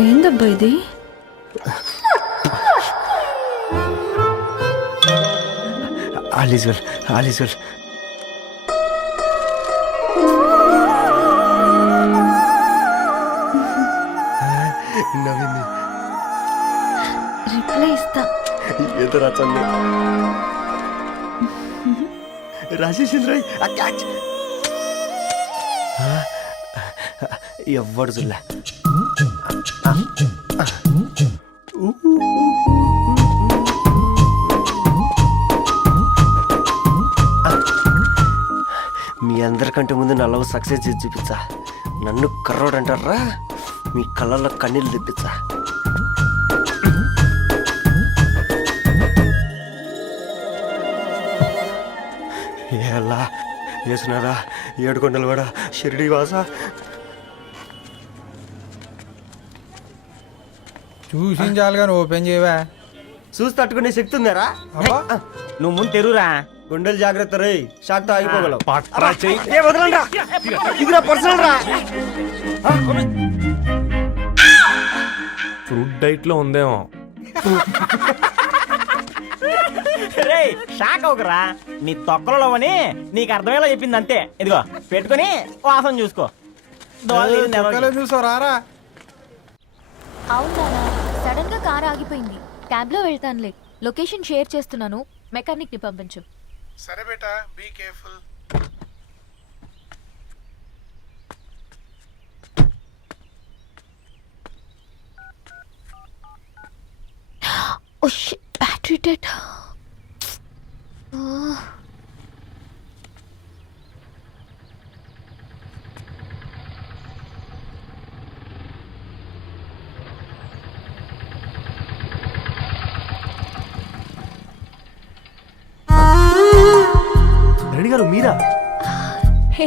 ఏందబ్బా ఇది? All is well, all is well. నవ్వింది. రిప్లై ఇస్తా. ఏదో రాచండి రాజేసింద్ర క్యాచ్. ఎవ్వడు చూడలే. మీ అందరికంటే ముందు నా లవ్ సక్సెస్ చేసి చూపించా. నన్ను కర్రోడు అంటారా, మీ కళ్ళల్లో కన్నీళ్ళు తెప్పించా. ఎలా వేసినారా ఏడుకొండలు కూడా షిరిడి వాస. చూసించాలి కానీ ఓపెన్ చేయవా? చూసి తట్టుకునే శక్తి ఉందారా? నువ్వు ముందు తెరురా. గుండెలు జాగ్రత్త రే, షాక్ తో ఆగిపోగలవు. ఫ్రూట్ డైట్ లో ఉందేమో. షాక్ అవకరా, నీ తొక్కలలో అని నీకు అర్థమయ్యేలా చెప్పింది అంతే. ఇదిగో పెట్టుకుని వాసన చూసుకో. చూసారా? అవునా, సడన్ గా కార్ ఆగిపోయింది. క్యాబ్ లో వెళ్తానులే. లొకేషన్ షేర్ చేస్తున్నాను, మెకానిక్ ని పంపించు. సరే బేటా, be careful. Oh shit, battery dead. Reddy గారు మీరా? హే,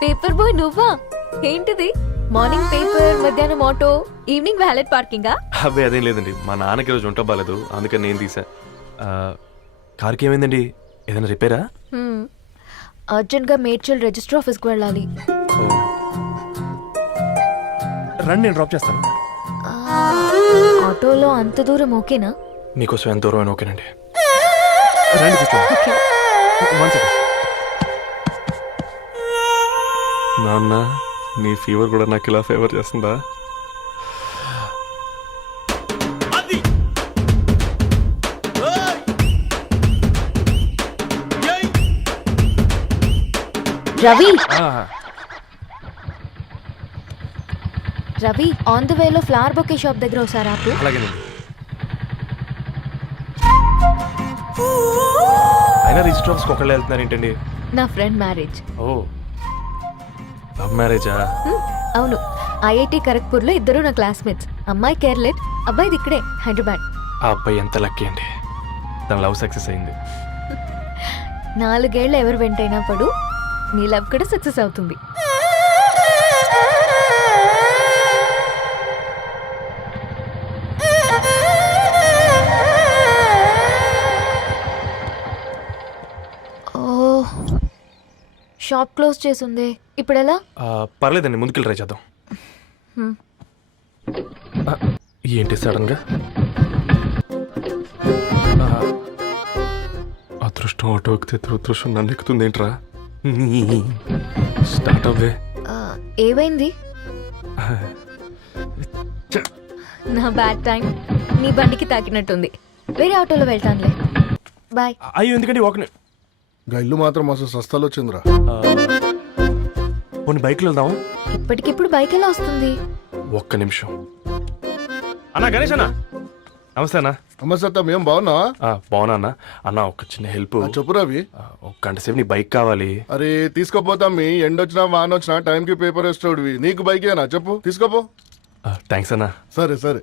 పేపర్ బాయ్ నువ్వా? ఏంటిది? మార్నింగ్ పేపర్, మధ్యాహ్నం ఆటో, ఈవినింగ్ వ్యాలెట్ పార్కింగా? అబ్బాయి అదేం లేదండి, మా నాన్నకి రోజు ఉంట బాగాలేదు, అందుకని నేను తీసా. కార్కి ఏమైందండి? ఏదైనా రిపేరా? అర్జెంట్ గా మేడ్చల్ రిజిస్టర్ ఆఫీస్ కు వెళ్ళాలి. రండి, నేను డ్రాప్ చేస్తాను. ఆటోలో అంత దూరం ఓకేనా? మీకోసం ఎంత దూరం అయినా ఓకేనండి. రండి కూర్చోండి. నాన్న, నీ ఫీవర్ కూడా నాకు ఇలా ఫేవర్ చేస్తుందా? రవి, రవి, ఆన్ ద వేలో ఫ్లవర్ బొకే షాప్ దగ్గర ఒకసారి ఆపు. అలాగేనండి. అయినా రిజిస్టర్ ఆఫీస్కి ఒకళ్ళు వెళ్తున్నారు ఏంటండి? నా ఫ్రెండ్ మ్యారేజ్. ఓ, లవ్ మ్యారేజా? అవును, ఐఐటి ఖరగ్పూర్ లో ఇద్దరు నా క్లాస్మేట్స్. అమ్మాయి కేర్లెట్, అబ్బాయిది ఇక్కడే హైదరాబాద్. ఆ అబ్బాయి ఎంత లక్కీ అండి, తన లవ్ సక్సెస్ అయింది. 4 ఏళ్ళు ఎవరు వెంటైనా పడు, నీ లవ్ కూడా సక్సెస్ అవుతుంది. షాప్ క్లోజ్ చేసింది, ఇప్పుడు ఎలా? పర్లేదండి, ముందుకెళ్ళి ట్రై చేద్దాం. ఏంటి సడన్ గా? అదృష్టం ఆటో ఎక్కితే దురదృష్టం నన్ను ఎక్కుతుంది ఏంట్రా? స్టార్ట్ అవ్వే. ఏమైంది? నా బ్యాడ్ టైం నీ బండికి తాకినట్టుంది. వేరే ఆటోలో వెళ్తానులే, బాయ్. అయ్యో, ఎందుకండి ఒక ఇల్లు మాత్రం అసలు సస్తాలో వచ్చిందిరా. కొన్ని బైక్లో వెళ్దాం. ఇప్పటికిప్పుడు బైక్ ఎలా వస్తుంది? ఒక్క నిమిషం. అన్నా, గణేష్ అన్న, నమస్తే అన్న. నమస్తే, ఏం బాగున్నావా? బాగున్నా అన్న. అన్న, ఒక చిన్న హెల్ప్. చెప్పు రవి. ఒక గంట సేపు నీ బైక్ కావాలి. అరే తీసుకోపోతాం, మీ ఎండొచ్చినా వాన వచ్చినా టైంకి పేపర్ వేస్తాడువి. నీకు బైకేనా? చెప్పు, తీసుకోపో. థ్యాంక్స్ అన్న. సరే సరే.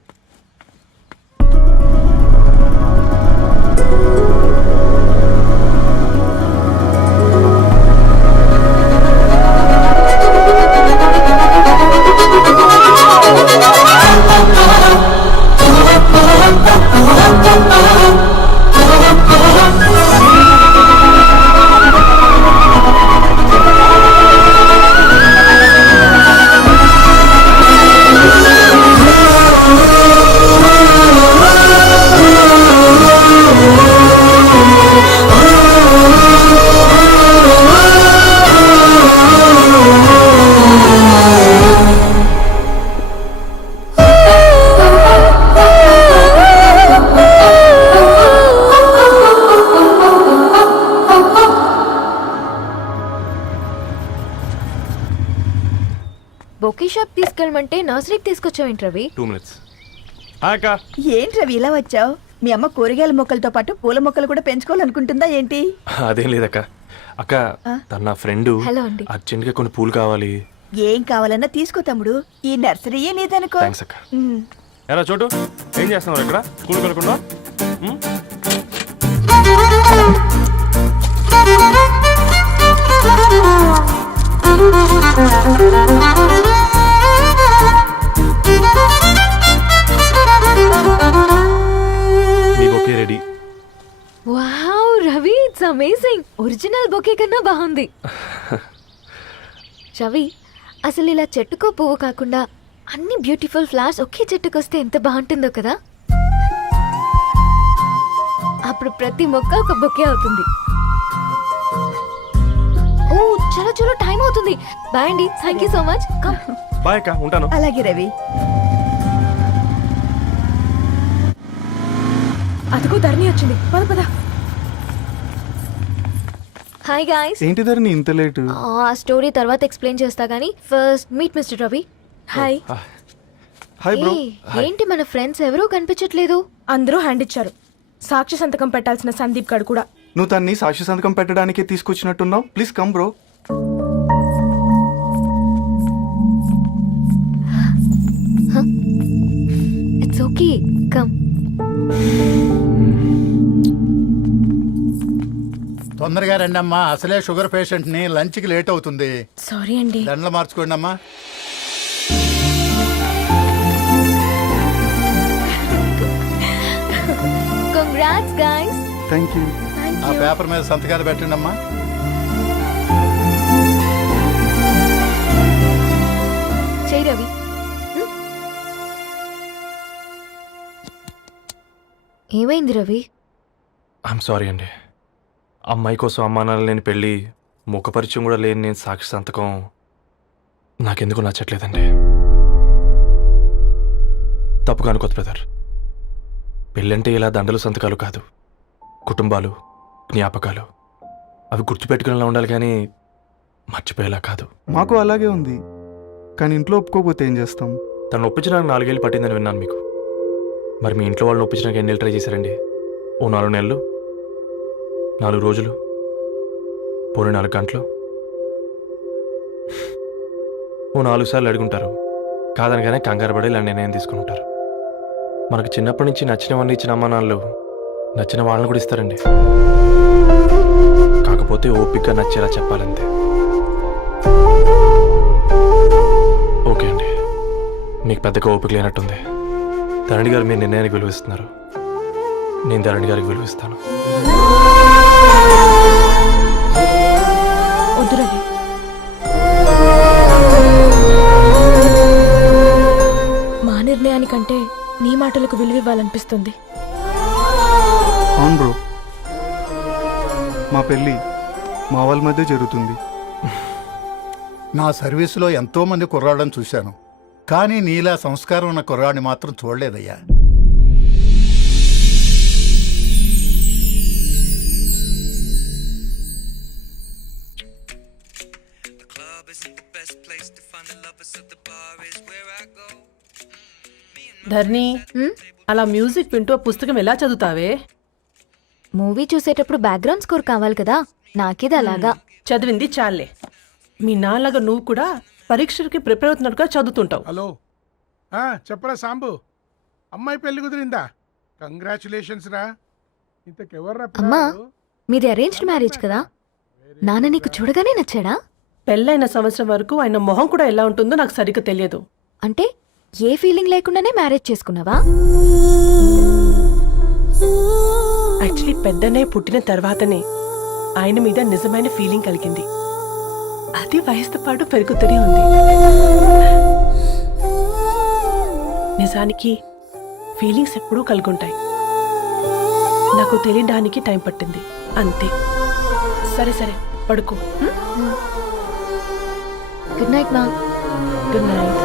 రమ్మంటే నర్సరీకి తీసుకొచ్చావేంటి రవి? 2 minutes. హాయ్ అక్క. ఏంటి రవి ఇలా వచ్చావు? మీ అమ్మ కూరగాయల మొక్కలతో పాటు పూల మొక్కలు కూడా పెంచుకోవాలనుకుంటుందా ఏంటి? అదేం లేదక్క. అక్క తన నా ఫ్రెండ్ హలో అండి. అర్జెంట్గా కొన్ని పూలు కావాలి. ఏం కావాలన్నా తీసుకో తమ్ముడు, ఈ నర్సరీయే నీదనుకో. థ్యాంక్స్ అక్క. ఎలా చోటు ఏం చేస్తున్నావు ఇక్కడ స్కూల్ కలకుండా? మీ bouquet ready. Wow Ravi, it's amazing. Original bouquet కన్నా బాగుంది. రవి, అసలు ఇలా చెట్టుకో పువ్వు కాకుండా అన్ని బ్యూటిఫుల్ ఫ్లవర్స్ ఒకే చెట్టుకొస్తే ఎంత బాగుంటుందో కదా. అప్పుడు ప్రతి మొక్క ఒక బొకే అవుతుంది. ఓ చలో చలో, టైం అవుతుంది. బాయ్ అండి, thank you so much. Come. Bye అక్క, ఉంటాను. అలాగే రవి. అదిగో ధరణి వచ్చింది, పద పద. Hi guys. ఏంటి ధరణి ఇంత లేటు? ఆ స్టోరీ తర్వాత ఎక్స్ప్లెయిన్ చేస్తా గానీ first meet mister Ravi. Hi. Hi bro. ఏంటి మన ఫ్రెండ్స్ ఎవరూ కనిపించట్లేదు? అందరూ హ్యాండ్ ఇచ్చారు. సాక్షి సంతకం పెట్టాల్సిన సందీప్ గడు కూడా. నువ్వు తన్ని సాక్షి సంతకం పెట్టడానికే తీసుకొచ్చినట్టున్నావు. Please come bro. It's okay, come. తొందరగా రండి అమ్మా, అసలే షుగర్ పేషెంట్ ని, లంచ్ కి లేట్ అవుతుంది. సారీ అండి. దండలు మార్చుకోండి అమ్మా. Congrats guys. Thank you. ఆ పేపర్ మీద సంతకాలు పెట్టండి అమ్మా. చెయ్ రవి. ఏమైంది రవి? ఐఎమ్ సారీ అండి. అమ్మాయి కోసం అమ్మానాలు లేని పెళ్ళి, ముఖపరిచయం కూడా లేని నేను సాక్షి సంతకం నాకెందుకు నచ్చట్లేదండి. తప్పుగా అనుకోదు బ్రదర్. పెళ్ళంటే ఇలా దండలు సంతకాలు కాదు, కుటుంబాలు, జ్ఞాపకాలు. అవి గుర్తుపెట్టుకునేలా ఉండాలి కానీ మర్చిపోయేలా కాదు. మాకు అలాగే ఉంది, కానీ ఇంట్లో ఒప్పుకోకపోతే ఏం చేస్తాం? తను ఒప్పించడానికి 4 ఏళ్ళు పట్టిందని విన్నాను మీకు. మరి మీ ఇంట్లో వాళ్ళని ఒప్పించడానికి ఎన్ని ఏళ్ళు ట్రై చేశారండి? ఓ 4 నెలలు, 4 రోజులు, పోనీ 4 గంటలు, ఓ 4 సార్లు అడుగుంటారు. కాదనగానే కంగారు పడి ఇలా నిర్ణయం తీసుకుని ఉంటారు. మనకు చిన్నప్పటి నుంచి నచ్చినవన్నీ ఇచ్చిన అమ్మానాళ్ళు నచ్చిన వాళ్ళని కూడా ఇస్తారండి. కాకపోతే ఓపికగా నచ్చేలా చెప్పాలంతే. ఓకే అండి, మీకు పెద్దగా ఓపిక లేనట్టుంది. ధరణి గారు మీ నిర్ణయానికి విలువిస్తున్నారు, నేను ధరణి గారికి విలువిస్తాను. వద్దు రవి. మా నిర్ణయానికంటే నీ మాటలకు విలువివ్వాలనిపిస్తుంది. అవును బ్రో, మా పెళ్ళి మా వాళ్ళ మధ్య జరుగుతుంది. నా సర్వీసులో ఎంతో మంది కుర్రాళ్ళని చూశాను, కానీ నీలా సంస్కారం ఉన్న కుర్రాడిని మాత్రం చూడలేదయ్యా. ధరణి, అలా మ్యూజిక్ వింటూ ఆ పుస్తకం ఎలా చదువుతావే? మూవీ చూసేటప్పుడు బ్యాక్గ్రౌండ్ స్కోర్ కావాలి కదా, నాకిది అలాగా. చదివింది చాలే. మీ నాన్నగా నువ్వు కూడా పరీక్షలకి ప్రిపేర్ అవుతున్నట్టుగా చదువుతుంటావు. హలో, చెప్పరా సాంబు, అమ్మాయి పెళ్లి కుదిరిందా? కంగ్రాచులేషన్స్ రా. ఇంతకెవర్రా అమ్మా, పిల్లాడు? మీది అరేంజ్డ్ మ్యారేజ్ కదా, నాన్న నీకు చూడగానే నచ్చాడా? పెళ్ళైన సంవత్సరం వరకు ఆయన మొహం కూడా ఎలా ఉంటుందో నాకు సరిగ్గా తెలియదు. అంటే ఏ ఫీలింగ్ లేకుండానే మ్యారేజ్ చేసుకున్నావా? యాక్చువల్లీ పెద్దనే పుట్టిన తర్వాతనే ఆయన మీద నిజమైన ఫీలింగ్ కలిగింది. అది వయసుతో పాటు పెరుగుతూనే ఉంది. నిజానికి ఫీలింగ్స్ ఎప్పుడూ కలుగుంటాయి. నాకు తెలియడానికి టైం పట్టింది అంతే. సరే సరే, పడుకో. గుడ్ నైట్ మా. Good night.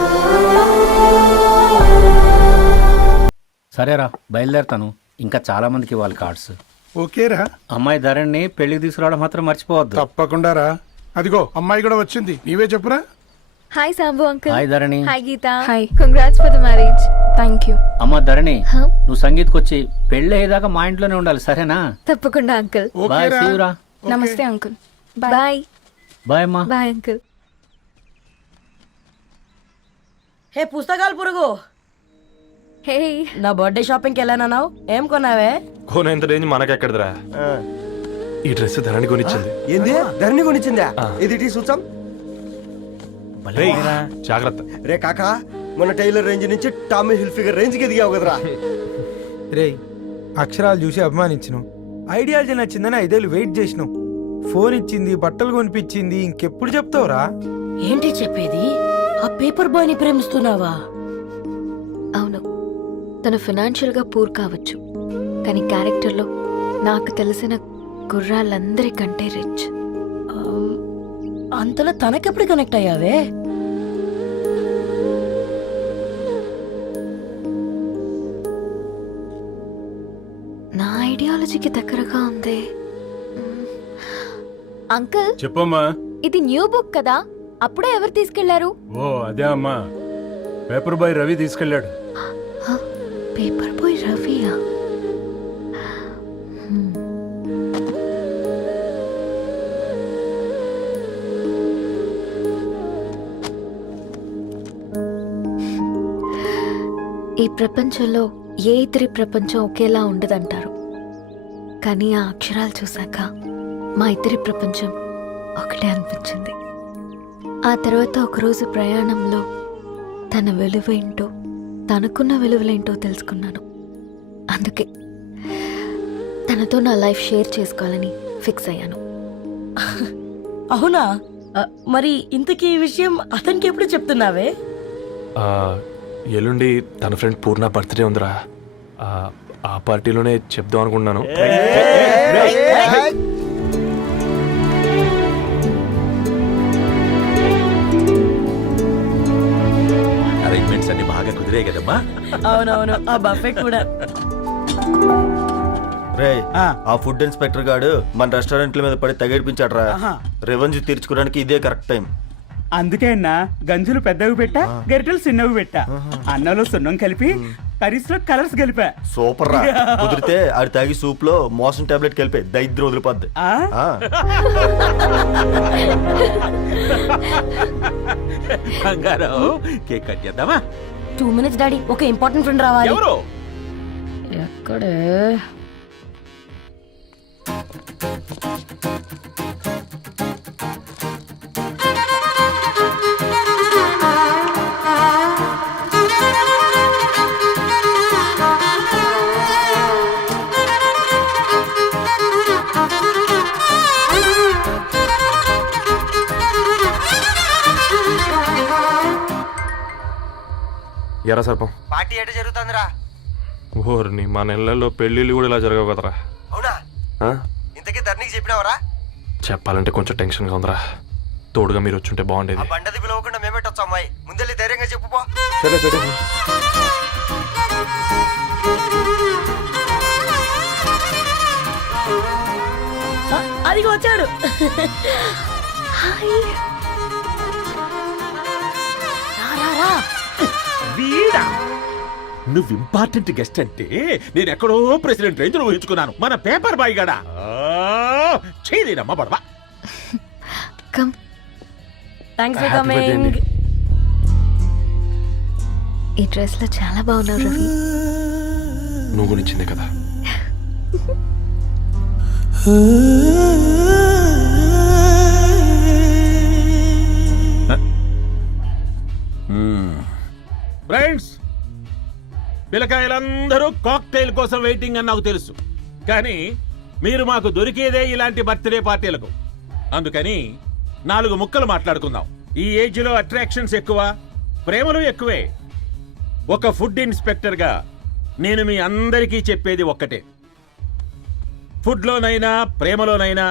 సరేరా, బయలుదేరుతాను. ఇంకా చాలా మందికి ఇవ్వాలి కార్డ్స్. ఓకేరా, అమ్మాయి ధరణి పెళ్లికి తీసుకురావడం మాత్రం మర్చిపోవద్దు. తప్పకుండా రా. అదిగో అమ్మాయి కూడా వచ్చింది, నీవే చెప్పురా. Hi Sambu uncle. Hi Dharani. Hi Geetha. Hi. Congrats for the marriage. Thank you. అమ్మ ధరణి, Huh? నువ్వు సంగీత్కి వచ్చి పెళ్ళి అయ్యేదాకా మా ఇంట్లోనే ఉండాలి, సరేనా? తప్పకుండా అంకుల్. బాయ్, ఓకేరా సీవురా. నమస్తే అంకుల్. బాయ్. బాయ్ అమ్మా. Bye uncle. హే పుస్తకాలు పురుగు, హే నా బర్త్డే షాపింగ్కి వెళ్ళానన్నావు, ఏం కొన్నావే? కోనేంత రేంజ్ మనకెక్కడదిరా. ఈ డ్రెస్ ధరణి కొనిచ్చింది. ఏంది ధరణి కొనిచ్చిందా? ఇది టీ చూసాం. రేయ్, జాగ్రత్త. రే కాకా, మన టైలర్ రేంజ్ నుంచి టామీ హిల్ఫిగర్ రేంజ్ కి ఎదిగావు కదరా. రే అక్షరాలు చూసి అభిమానించను, ఐడియాలజీ నచ్చిందని 5 ఏళ్ళు వెయిట్ చేసినావు. ఫోన్ ఇచ్చింది, బట్టలు కొనిపించింది, ఇంకెప్పుడు చెప్తావురా? ఏంటి చెప్పేది? ఆ పేపర్ బాయ్ ని ప్రేమిస్తున్నావా? అవును, తను ఫినాన్షియల్గా పూర్ కావచ్చు, కానీ క్యారెక్టర్లో నాకు తెలిసిన గుర్రాలందరికంటే రిచ్. అంతలా తనకెప్పుడు కనెక్ట్ అయ్యావే? నా ఐడియాలజీకి దగ్గరగా ఉంది. అంకుల్, చెప్పమ్మా. ఇది న్యూ బుక్ కదా, అప్పుడే ఎవరు తీసుకెళ్లారు? ఓ అదే అమ్మా, పేపర్ బాయ్ రవి తీసుకెళ్ళాడు. పేపర్ బాయ్ రవియా? ఈ ప్రపంచంలో ఏ ఇద్దరి ప్రపంచం ఒకేలా ఉండదంటారు, కానీ ఆ అక్షరాలు చూశాక మా ఇద్దరి ప్రపంచం ఒకటే అనిపించింది. ఆ తర్వాత ఒకరోజు ప్రయాణంలో తన విలువేంటో, తనకున్న విలువలేంటో తెలుసుకున్నాను. అందుకే తనతో నా లైఫ్ షేర్ చేసుకోవాలని ఫిక్స్ అయ్యాను. అవునా? మరి ఇంతకీ ఈ విషయం అతనికి ఎప్పుడు చెప్తున్నావే? ఆ, ఎల్లుండి తన ఫ్రెండ్ పూర్ణ బర్త్డే ఉందిరా. ఆ పార్టీలోనే చెప్దాం అనుకుంటున్నాను. అరేంజ్మెంట్స్ అన్ని బాగా కుదిరే కదమ్మా. అవునవును, ఆ బఫే కూడా. రే ఆ ఫుడ్ ఇన్స్పెక్టర్ గాడు మన రెస్టారెంట్ల మీద పడి తగేడిపించాడ్రా. రెవెన్యూ తీర్చుకోవడానికి ఇదే కరెక్ట్ టైం. అందుకే అన్న గంజులు పెద్దవి పెట్టా, గరిటెలు చిన్నవి పెట్టా. అన్నంలో సున్నం కలిపి, కర్రీస్ లో కలర్స్ కలిపా. సూపర్ రా. కుదిరితే ఆడి తాగి సూప్ లో మోషన్ టాబ్లెట్ కలిపే దైద్రం వదిలిపోద్ది. కేక్ కట్ చేద్దామా? 2 minutes డాడీ, ఒక ఇంపార్టెంట్ ఫ్రెండ్ రావాలి. ఎవరు? ఎక్కడే? ఎరా సర్పం, పార్టీ ఎట జరుగుతుందిరా? ఓర్ని మా నెలల్లో పెళ్ళిళ్ళు కూడా ఇలా జరగవు కదరా. అవునా? ఆ? ఇంతకీ ధరణికి చెప్పినావరా? చెప్పాలంటే కొంచెం టెన్షన్గా ఉందిరా. తోడుగా మీరు వచ్చుంటే బాగుండేది. బండది పిలవకుండా మేమేటొచ్చు అమ్మాయి, ముందెళ్ళి ధైర్యంగా చెప్పుపో. సరే సరే. అదిగో వచ్చాడు. వీడా? నువ్వు ఇంపార్టెంట్ గెస్ట్ అంటే నేను ఎక్కడో ప్రెసిడెంట్ రేంజ్ లో ఊహించుకున్నాను. మన పేపర్ బాయ్ గడా చేయలేనమ్మా బడవా. Come. Thanks for Happy birthday coming. అండి. ఈ డ్రెస్ లో చాలా బాగున్నావు రవి. నువ్వు కొనిచ్చిందే కదా. ఫ్రెండ్స్, పిల్లకాయలందరూ కాక్టైల్ కోసం వెయిటింగ్ అని నాకు తెలుసు, కానీ మీరు మాకు దొరికేదే ఇలాంటి బర్త్డే పార్టీలకు. అందుకని 4 ముక్కలు మాట్లాడుకుందాం. ఈ ఏజ్ లో అట్రాక్షన్స్ ఎక్కువ, ప్రేమలు ఎక్కువే. ఒక ఫుడ్ ఇన్స్పెక్టర్ గా నేను మీ అందరికీ చెప్పేది ఒక్కటే, ఫుడ్లోనైనా ప్రేమలోనైనా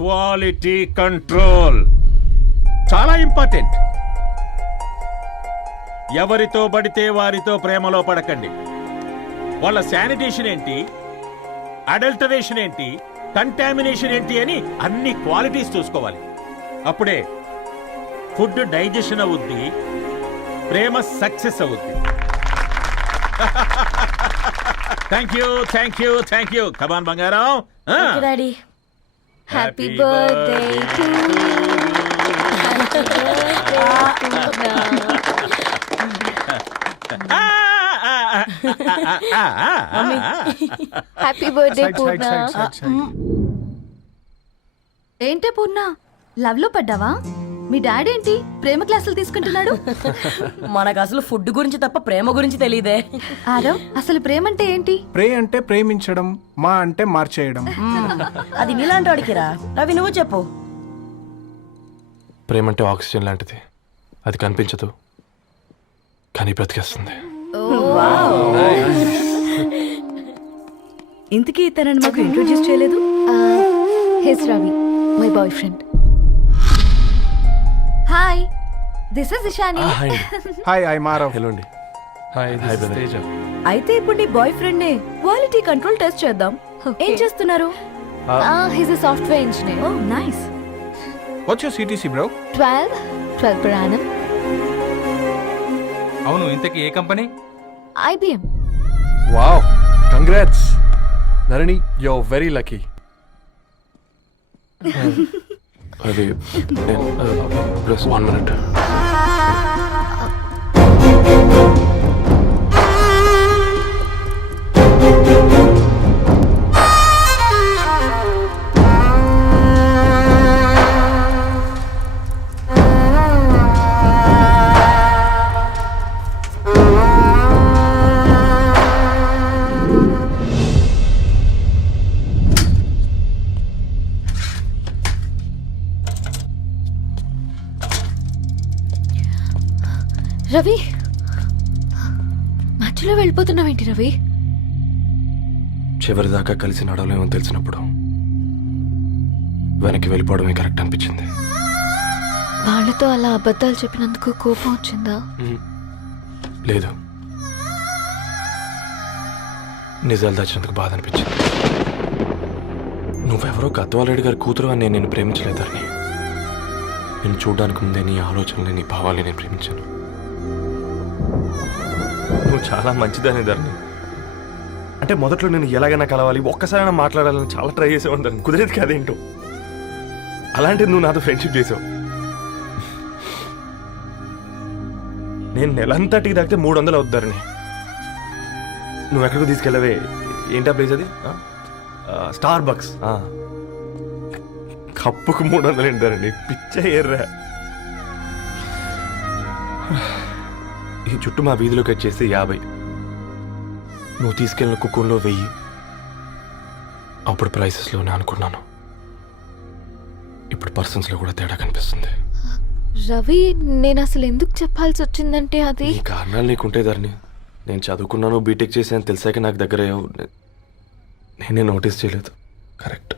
క్వాలిటీ కంట్రోల్ చాలా ఇంపార్టెంట్. ఎవరితో పడితే వారితో ప్రేమలో పడకండి. వాళ్ళ శానిటేషన్ ఏంటి, అడల్టరేషన్ ఏంటి, కంటామినేషన్ ఏంటి అని అన్ని క్వాలిటీస్ చూసుకోవాలి. అప్పుడే ఫుడ్ డైజెషన్ అవుద్ది, ప్రేమ సక్సెస్ అవుద్ది. థ్యాంక్ యూ కమాన్ బంగారం. Daddy happy birthday to happy birthday Purna. ఏంటే పూర్ణ, లవ్ లో పడ్డావా? మీ డాడీ ఏంటి ప్రేమ క్లాసులు తీసుకుంటున్నాడు? మనకు అసలు ఫుడ్ గురించి తప్ప ప్రేమ గురించి తెలియదే. ఆరవ్, అసలు ప్రేమ అంటే ఏంటి? ప్రే అంటే ప్రేమించడం, మా అంటే మార్చేయడం. అది నీలాంటి వాడికిరా. రవి నువ్వు చెప్పు. ప్రేమ అంటే ఆక్సిజన్ లాంటిది. అది కనిపించదు కానీ బ్రతికేస్తుంది. ఇంతకీ తనని మాకు ఇంట్రొడ్యూస్ చేయలేదు. His Ravi, my boyfriend. Hi, this is Ishani. Hi, I మారవ్. హలో అండి. హాయ్ తేజ. అయితే ఇప్పుడు నీ బాయ్ ఫ్రెండ్ నే క్వాలిటీ కంట్రోల్ టెస్ట్ చేద్దాం. ఏం చేస్తున్నారు? His a software engineer. Oh nice. What's your CTC bro? 12 per annum. అవును, ఇంతకీ ఏ కంపెనీ? IBM. Wow, congrats Dharani, you are very lucky. అది ప్లస్ 1 minute. రవి, మధ్యలో వెళ్ళిపోతున్నావేంటి రవి? చివరిదాకా కలిసి నడవలేమని తెలిసినప్పుడు వెనక్కి వెళ్ళిపోవడమే కరెక్ట్ అనిపించింది. వాళ్ళతో అలా అబద్ధాలు చెప్పినందుకు కోపం వచ్చిందా? లేదు, నిజాలు దాచినందుకు బాధ అనిపించింది. నువ్వెవరో గద్వాలరెడ్డి గారి కూతురు అని నేను నిన్ను ప్రేమించలేదని. నేను చూడడానికి ముందే నీ ఆలోచనలు, నీ భావాలని నేను ప్రేమించాను. నువ్వు చాలా మంచిదని ధరణి. అంటే మొదట్లో నేను ఎలాగైనా కలవాలి, ఒక్కసారైనా మాట్లాడాలని చాలా ట్రై చేసేవాడిని. కుదిరేది కాదేంటో. అలాంటిది నువ్వు నాతో ఫ్రెండ్షిప్ చేసావు. నేను నెలంతటికి తాగితే 300 అవుతారని. నువ్వు ఎక్కడికి తీసుకెళ్ళవే? ఏంటా ప్లేస్ అది? Star bucks. కప్పుకు 300 ఏంటారండి, పిచ్చ ఎర్రా. ఈ చుట్టూ మా వీధిలోకి వచ్చేస్తే 50. నువ్వు తీసుకెళ్ళిన కుక్కర్లో 1000. అప్పుడు ప్రైసెస్లోనే అనుకున్నాను, ఇప్పుడు పర్సన్స్లో కూడా తేడా కనిపిస్తుంది. రవి, నేను అసలు ఎందుకు చెప్పాల్సి వచ్చిందంటే అది ఈ కారణాలు నీకుంటే ధరణి. నేను చదువుకున్నాను, బీటెక్ చేశాను తెలిసాక నాకు దగ్గర నేనే నోటీస్ చేయలేదు. కరెక్ట్.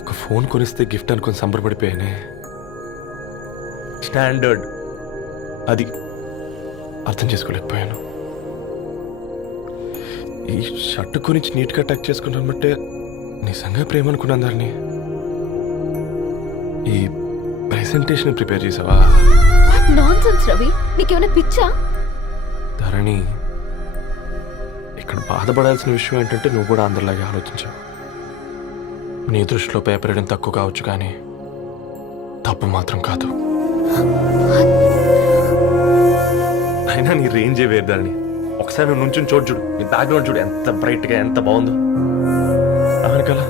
ఒక ఫోన్ కొనిస్తే గిఫ్ట్ అనుకుని సంబరపడిపోయానే. స్టాండర్డ్ అది అర్థం చేసుకోలేకపోయాను. ఈ షర్ట్ గురించి నీట్గా టక్ చేసుకున్నామంటే నిజంగా ప్రేమ అనుకున్నాను ధరణి. ఈ ప్రెజెంటేషన్ ప్రిపేర్ చేసావా? నాన్సెన్స్ రవి, నీకేమైనా పిచ్చా? ధరణి, ఇక్కడ బాధపడాల్సిన విషయం ఏంటంటే నువ్వు కూడా అందరిలాగే ఆలోచించావు. నీ దృష్టిలో పేపర్ వేయడం తక్కువ కావచ్చు కానీ తప్పు మాత్రం కాదు. అయినా నీ రేంజే వేరు ధరణి. ఒకసారి నువ్వు నుంచుని చూడు, నీ బ్యాక్గ్రౌండ్ చూడు ఎంత బ్రైట్గా, ఎంత బాగుందో. వెనకాల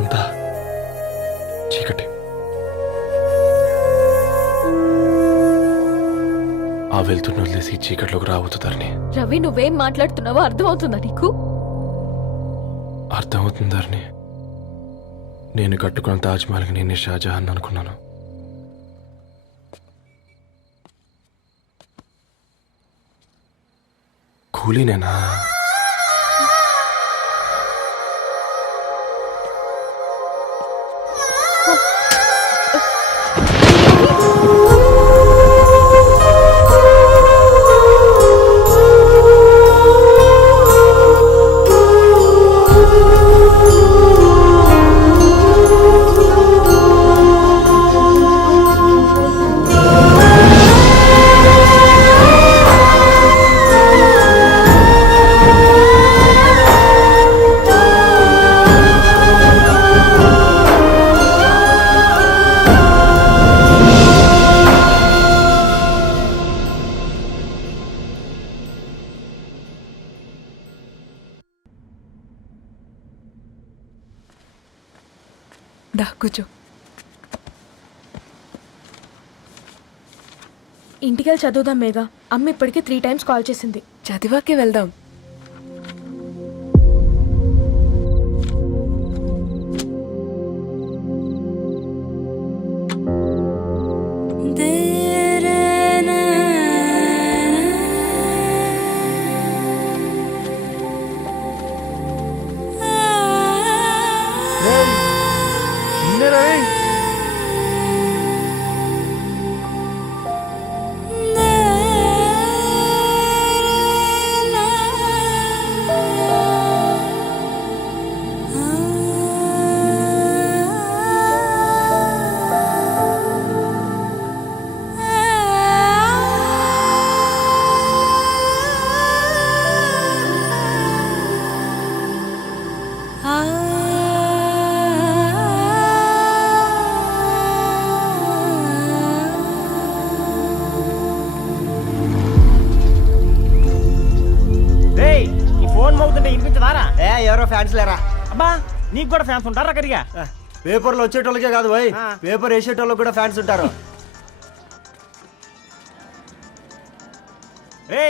అంతా చీకటి. ఆ వెళ్తున్న వదిలేసి చీకట్లోకి రాబోతుందని. రవి, నువ్వేం మాట్లాడుతున్నావో అర్థమవుతుందా నీకు? అర్థమవుతుందని. నేను కట్టుకున్న తాజ్మహల్కి నేనే షాజహాన్ అనుకున్నాను. కూలీనేనా? కూర్చో. ఇంటికెళ్ళి చదువుదాం మేఘా. అమ్మ ఇప్పటికే 3 times కాల్ చేసింది. చదివాకే వెళ్దాం. ఫోన్ మోగుతుంటే వినిపించదారా? ఎవరో ఫ్యాన్స్ లేరా? అబ్బా నీకు కూడా ఫ్యాన్స్ ఉంటారా కరిగా? పేపర్లో వచ్చేటోళ్ళకే కాదు పోయి, పేపర్ వేసేటోళ్ళకి కూడా ఫ్యాన్స్ ఉంటారు. రే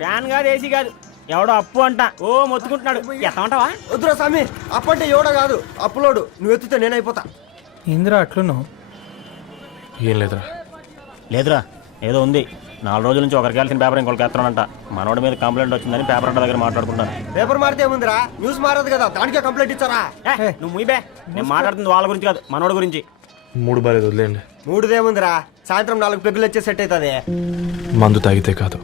ఫ్యాన్ కాదు, ఏసీ కాదు, ఎవడో అప్పు అంట ఓ మొత్తుకుంటున్నాడు. ఎత్తమంటావా? వద్దురా స్వామి, అప్పు అంటే ఎవడో కాదు, అప్పులోడు. నువ్వు ఎత్తుతే నేనైపోతా. ఇందిరా అట్లున్నావు? ఏం లేదురా. లేదురా, ఏదో ఉంది. 4 రోజుల నుంచి ఒకరికి వెళ్ళిన పేపర్ ఇంకొకరికి ఎత్తనంట. మనోడి మీద కంప్లైంట్ వచ్చిందని పేపర్ అంట దగ్గర మాట్లాడుకుంటాను. పేపర్ మారితే ఏముందిరా, న్యూస్ మారదు కదా, దానికే కంప్లైంట్ ఇచ్చారా? నువ్వు ముయ్యబే, నేను మాట్లాడుతుంది వాళ్ళ గురించి కాదు, మనోడి గురించి. మూడు బాలేదు, వదిలేండి. మూడుదేముందిరా, సాయంత్రం 4 పెగ్గులు వచ్చే సెట్ అవుతుంది. మందు తాగితే కాదు,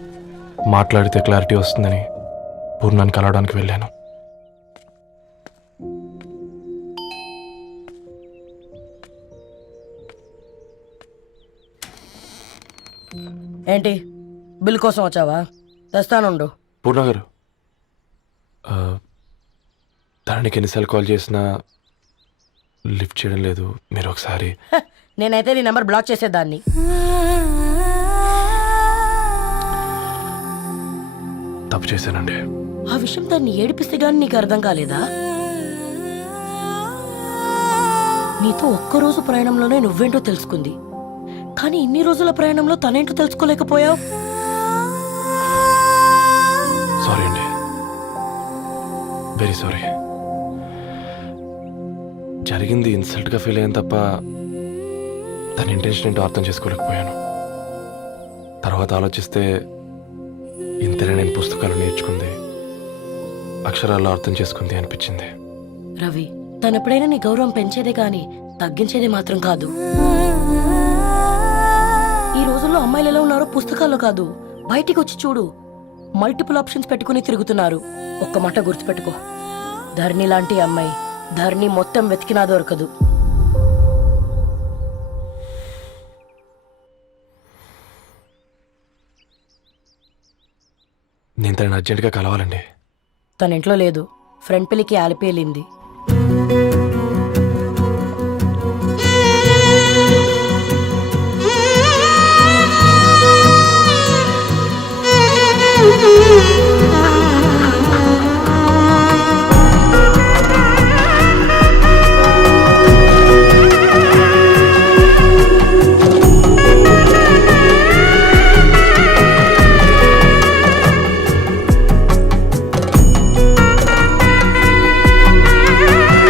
మాట్లాడితే క్లారిటీ వస్తుందని పూర్ణాన్ని కలవడానికి వెళ్ళాను. ఏంటి బిల్ కోసం వచ్చావా? తెస్తానుండు. పూర్ణ గారు, తనకి ఎన్నిసార్లు కాల్ చేసినా లిఫ్ట్ చేయడం లేదు. మీరు ఒకసారి. నేనైతే నీ నెంబర్ బ్లాక్ చేసేదాన్ని. తప్పు చేశానండి. ఆ విషయం దాన్ని ఏడిపిస్తే గానీ నీకు అర్థం కాలేదా? నీతో ఒక్కరోజు ప్రయాణంలోనే నువ్వేంటో తెలుసుకుంది, కానీ ఇన్ని రోజుల ప్రయాణంలో తనేంటో తెలుసుకోలేకపోయావు. సారీ అండి, వెరీ సారీ. జరిగింది ఇన్సల్ట్గా ఫీల్ అయ్యాను తప్ప తన ఇంటెన్షన్ ఏంటో అర్థం చేసుకోలేకపోయాను. తర్వాత ఆలోచిస్తే ఇంతనే నేను పుస్తకాలు నేర్చుకుంది, అక్షరాల్లో అర్థం చేసుకుంది అనిపించింది. రవి, తనెప్పుడైనా నీ గౌరవం పెంచేదే కానీ తగ్గించేదే మాత్రం కాదు. ఈ రోజుల్లో అమ్మాయిలు ఎలా ఉన్నారో పుస్తకాల్లో కాదు, బయటికి వచ్చి చూడు. మల్టిపుల్ ఆప్షన్స్ పెట్టుకుని తిరుగుతున్నారు. ఒక్క మాట గుర్తుపెట్టుకో, ధరణి లాంటి అమ్మాయి ధరణి మొత్తం వెతికినా దొరకదు. నేను తనని అర్జెంటుగా కలవాలండి. తన ఇంట్లో లేదు, ఫ్రెండ్ పెళ్లికి ఆలిపేలింది.